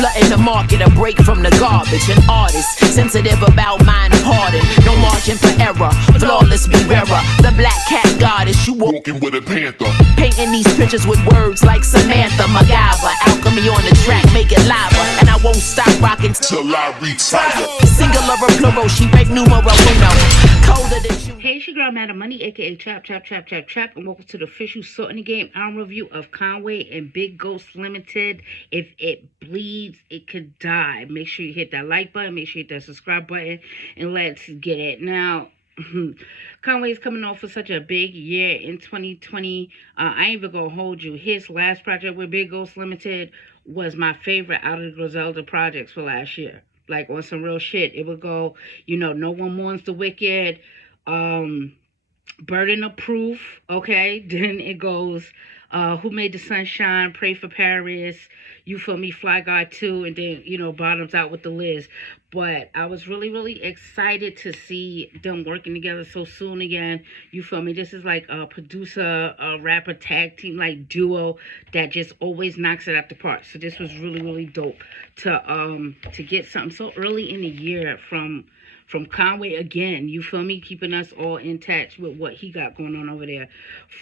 Flooding the market, a break from the garbage. An artist, sensitive about mind pardon. No margin for error, flawless be rarer. The black cat goddess, you walking with a panther. Painting these pictures with words like Samantha, MacGyver. Alchemy on the track, make it lava. And I won't stop rocking till I retire. Singular or plural, she break numero uno. Colder than you. Hey, it's your girl, Madam Money, aka Trap, and welcome to the official Salt in the Game album review of Conway and Big Ghost Limited. If it bleeds, it could die. Make sure you hit that like button, make sure you hit that subscribe button, and let's get it. Now, Conway is coming off of such a big year in 2020. I ain't even gonna hold you. His last project with Big Ghost Limited was my favorite out of the Griselda projects for last year. Like, on some real shit. It would go, No One Mourns the Wicked, Burden of Proof, okay? Then it goes, Who Made the Sunshine, Pray for Paris, you feel me, Fly Guy 2, and then, bottoms out with the Liz. But I was really, really excited to see them working together so soon again. You feel me? This is like a producer, a rapper tag team, like duo that just always knocks it out the park. So this was really, really dope to get something so early in the year from Conway again, you feel me? Keeping us all in touch with what he got going on over there.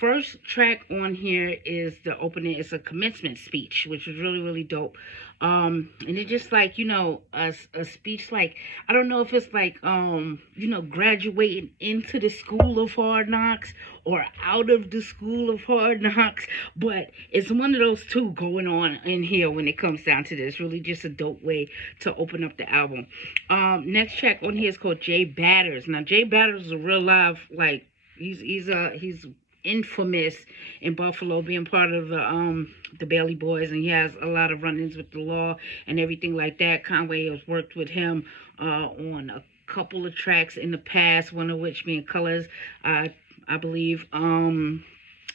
First track on here is the opening. It's a commencement speech, which was really, really dope. And it's just like, a speech like, I don't know if it's like, graduating into the school of hard knocks or out of the school of hard knocks, but it's one of those two going on in here when it comes down to this. Really just a dope way to open up the album. Next track on here is called Jay Batters. Now, Jay Batters is a real live, like, he's infamous in Buffalo, being part of the Bailey Boys, and he has a lot of run-ins with the law and everything like that. Conway has worked with him on a couple of tracks in the past, one of which being Colors, I believe.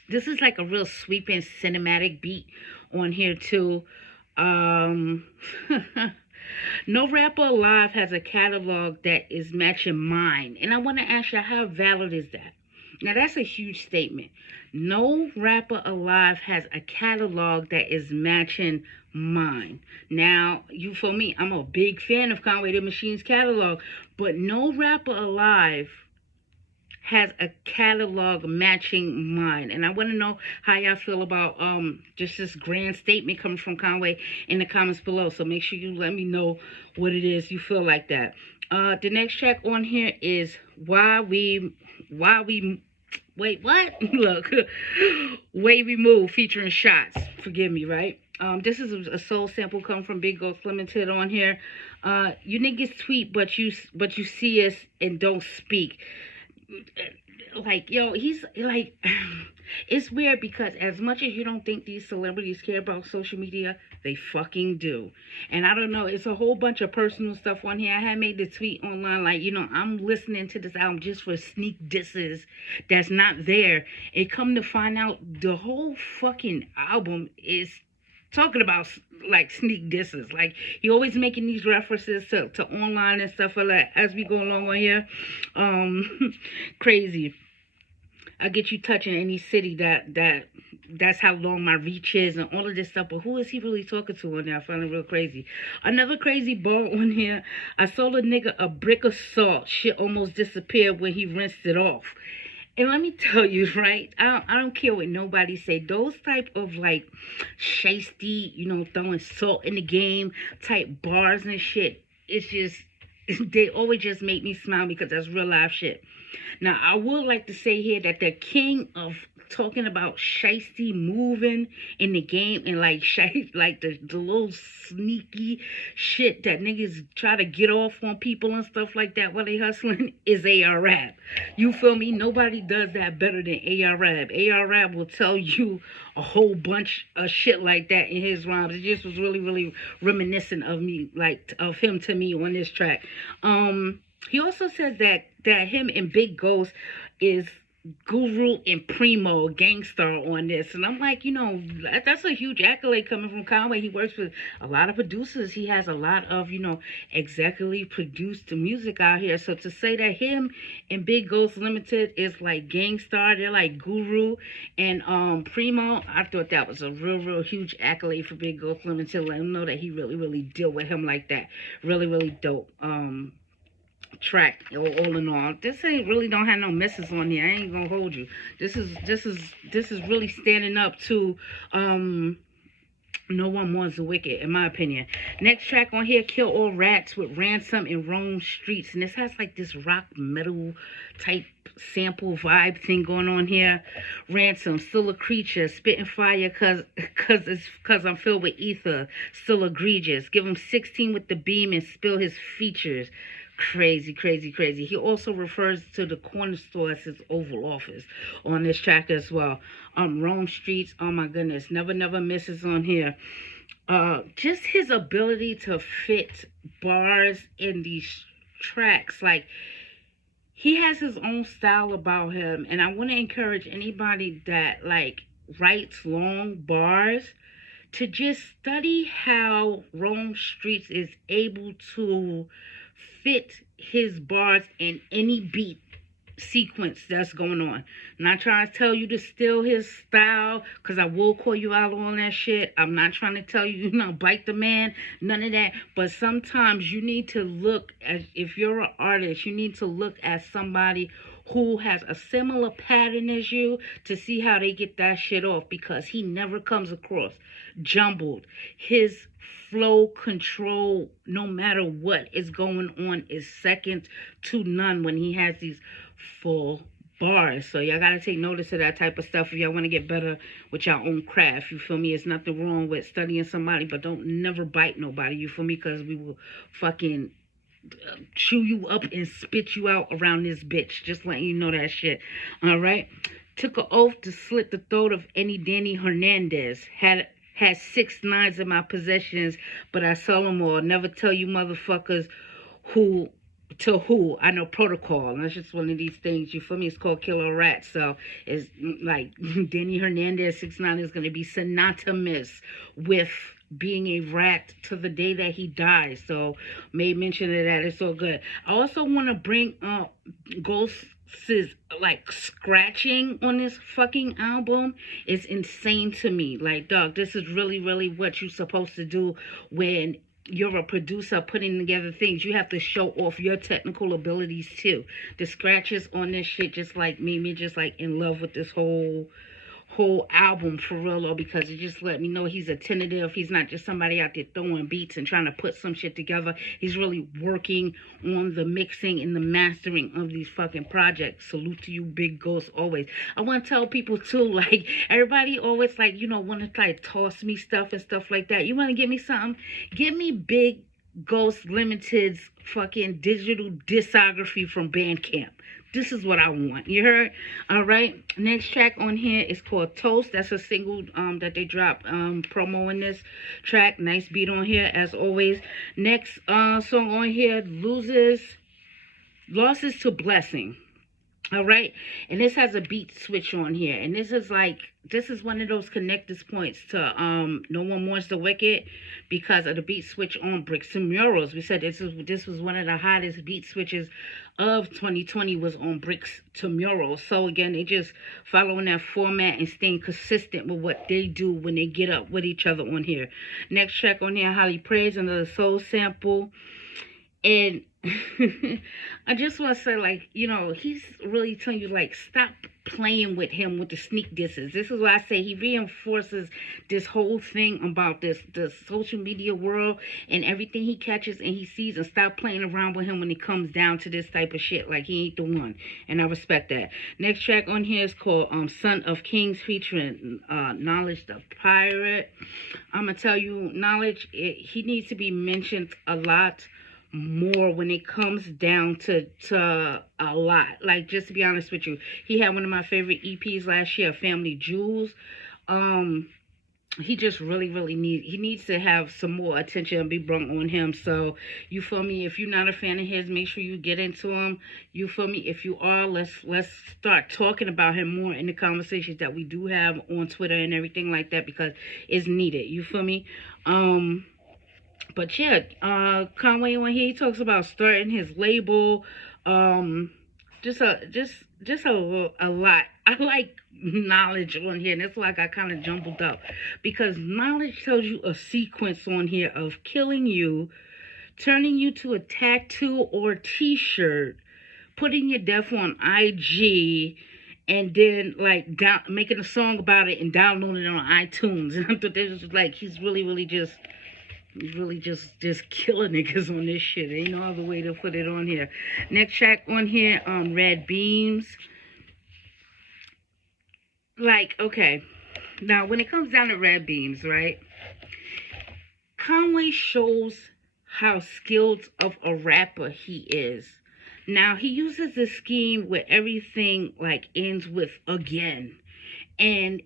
This is like a real sweeping cinematic beat on here too. No rapper alive has a catalog that is matching mine, and I want to ask you, how valid is that? Now, that's a huge statement. No rapper alive has a catalog that is matching mine. Now, you feel me? I'm a big fan of Conway the Machine's catalog, but no rapper alive has a catalog matching mine. And I want to know how y'all feel about just this grand statement coming from Conway in the comments below. So make sure you let me know what it is you feel like that. The next track on here is Wait, what? Look, Way We Move featuring Shots. Forgive me, right? This is a soul sample coming from Big Ghost Limited on here. You niggas tweet, but you see us and don't speak. Like, he's like, it's weird because as much as you don't think these celebrities care about social media, they fucking do. And I don't know, it's a whole bunch of personal stuff on here. I had made the tweet online like, I'm listening to this album just for sneak disses that's not there. And come to find out, the whole fucking album is talking about like sneak disses. Like, he always making these references to online and stuff like that as we go along on here. Crazy. I get you touching any city that's how long my reach is and all of this stuff. But who is he really talking to on there? I find it real crazy. Another crazy bar on here. I sold a nigga a brick of salt. Shit almost disappeared when he rinsed it off. And let me tell you, right, I don't care what nobody say. Those type of, like, shiesty, throwing salt in the game type bars and shit, it's just, they always just make me smile because that's real life shit. Now, I would like to say here that the king of talking about shiesty moving in the game and like the little sneaky shit that niggas try to get off on people and stuff like that while they hustling is A.R.Rap. You feel me? Nobody does that better than A.R.Rap. A.R.Rap will tell you a whole bunch of shit like that in his rhymes. It just was really, really reminiscent of me, like of him to me on this track. He also says that him and Big Ghost is Guru and Primo Gangstar on this. And I'm like, that's a huge accolade coming from Conway. He works with a lot of producers. He has a lot of, executively produced music out here. So to say that him and Big Ghost Limited is like Gangstar, they're like Guru and Primo, I thought that was a real huge accolade for Big Ghost Limited. Let him know that he really deal with him like that. Really dope. Track all in all, this ain't really don't have no misses on here. I ain't gonna hold you. This is really standing up to No One Mourns the Wicked, in my opinion. Next track on here, Kill All Rats with Ransom and Rome Streets, and this has like this rock metal type sample vibe thing going on here. Ransom, still a creature, spitting fire cause I'm filled with ether, still egregious. Give him 16 with the beam and spill his features. Crazy. He also refers to the corner store as his Oval Office on this track as well. Rome Streets, oh my goodness, never misses on here. Just his ability to fit bars in these tracks, like he has his own style about him, and I want to encourage anybody that like writes long bars to just study how Rome Streets is able to fit his bars in any beat sequence that's going on. I'm not trying to tell you to steal his style, because I will call you out on that shit. I'm not trying to tell you, bite the man, none of that. But sometimes you need to look at, if you're an artist, you need to look at somebody who has a similar pattern as you to see how they get that shit off, because he never comes across jumbled. His flow control, no matter what is going on, is second to none when he has these full bars. So y'all gotta take notice of that type of stuff if y'all want to get better with your own craft. You feel me? It's nothing wrong with studying somebody, but don't never bite nobody. You feel me? Because we will fucking chew you up and spit you out around this bitch. Just letting you know that shit. All right. Took an oath to slit the throat of any Danny Hernandez. Had 6 nines in my possessions, but I sell them all. Never tell you motherfuckers who. I know protocol, and that's just one of these things. You feel me? It's called Killer Rat. So it's like Danny Hernandez 6'9" is going to be synonymous with being a rat to the day that he dies. So made mention of that. It's all good. I also want to bring up Ghost's like scratching on this fucking album is insane to me. Like, dog, this is really what you're supposed to do when you're a producer putting together things. You have to show off your technical abilities too. The scratches on this shit just like made me just like in love with this whole album for real, though, because it just let me know he's attentive. He's not just somebody out there throwing beats and trying to put some shit together. He's really working on the mixing and the mastering of these fucking projects. Salute to you, Big Ghost, always. I want to tell people too, like, everybody always like, want to like toss me stuff and stuff like that. You want to give me something? Give me Big Ghost Limited's fucking digital discography from Bandcamp. This is what I want. You heard? All right. Next track on here is called Toast. That's a single that they dropped promo in this track. Nice beat on here as always. Next song on here, Losses to Blessing. All right, and this has a beat switch on here, and this is one of those connectors points to No One Mourns the Wicked, because of the beat switch on Bricks and Murals. We said this was one of the hottest beat switches of 2020 was on Bricks to Murals. So again, they just following that format and staying consistent with what they do when they get up with each other on here. Next track on here, Holly Praise, another soul sample. And I just want to say, like, he's really telling you, like, stop playing with him with the sneak disses. This is why I say he reinforces this whole thing about the social media world and everything he catches and he sees, and stop playing around with him when it comes down to this type of shit. Like, he ain't the one, and I respect that. Next track on here is called Son of Kings featuring Knowledge the Pirate. I'm gonna tell you, Knowledge, he needs to be mentioned a lot more when it comes down to a lot. Like, just to be honest with you, he had one of my favorite EPs last year, Family Jewels. he just really needs to have some more attention and be brought on him. So you feel me? If you're not a fan of his, make sure you get into him. You feel me? If you are, let's start talking about him more in the conversations that we do have on Twitter and everything like that, because it's needed. You feel me? But yeah, Conway when he talks about starting his label, um, just a lot. I like knowledge on here, and that's why I got kind of jumbled up, because knowledge tells you a sequence on here of killing you, turning you to a tattoo or t-shirt, putting your death on IG, and then like making a song about it and downloading it on iTunes. And I thought this was like he's really just killing niggas on this shit. Ain't no other way to put it on here. Next track on here, Red Beams. Like, okay, now when it comes down to Red Beams, right? Conway shows how skilled of a rapper he is. Now he uses this scheme where everything like ends with again, and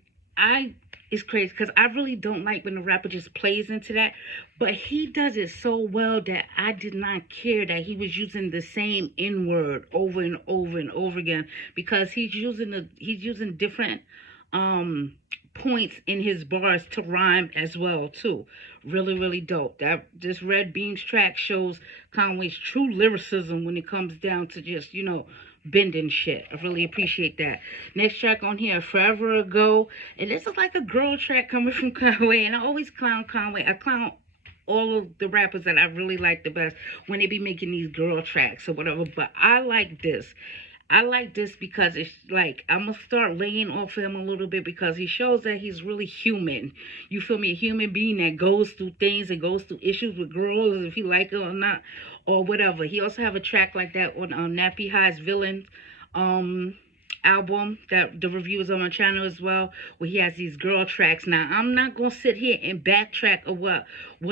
it's crazy because I really don't like when the rapper just plays into that, but he does it so well that I did not care that he was using the same N word over and over and over again, because he's using different points in his bars to rhyme as well too. Really dope. That this Red Beams track shows Conway's true lyricism when it comes down to just, bending shit. I really appreciate that. Next track on here, Forever Ago. And this is like a girl track coming from Conway. And I always clown Conway. I clown all of the rappers that I really like the best when they be making these girl tracks or whatever. But I like this. I like this because it's like, I'm going to start laying off him a little bit because he shows that he's really human. You feel me? A human being that goes through things and goes through issues with girls, if he like it or not, or whatever. He also have a track like that on Nappy High's Villain album that the review is on my channel as well, where he has these girl tracks. Now I'm not gonna sit here and backtrack of what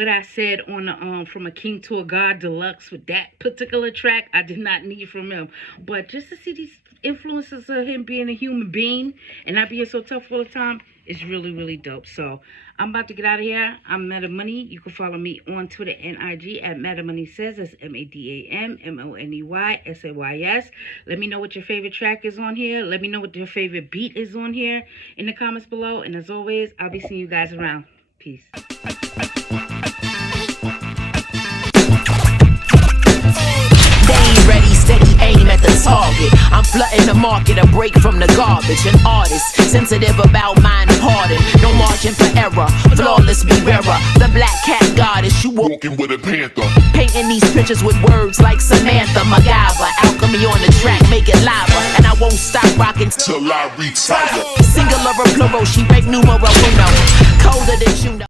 I said on the From a King to a God Deluxe with that particular track. I did not need from him, but just to see these influences of him being a human being and not being so tough all the time is really dope. So I'm about to get out of here. I'm Meta Money. You can follow me on Twitter and IG at Meta Money Says. That's MADAMMONEYSAYS. Let me know what your favorite track is on here. Let me know what your favorite beat is on here in the comments below. And as always, I'll be seeing you guys around. Peace. Ready, steady, aim at the target. I'm flooding the market, a break from the garbage. An artist, sensitive about mind pardon. No margin for error, flawless be rarer. The black cat goddess, you walking with a panther. Painting these pictures with words like Samantha, MacGyver. Alchemy on the track, make it lava. And I won't stop rocking till I retire. Singular or plural, she rank numero uno. Colder than you know.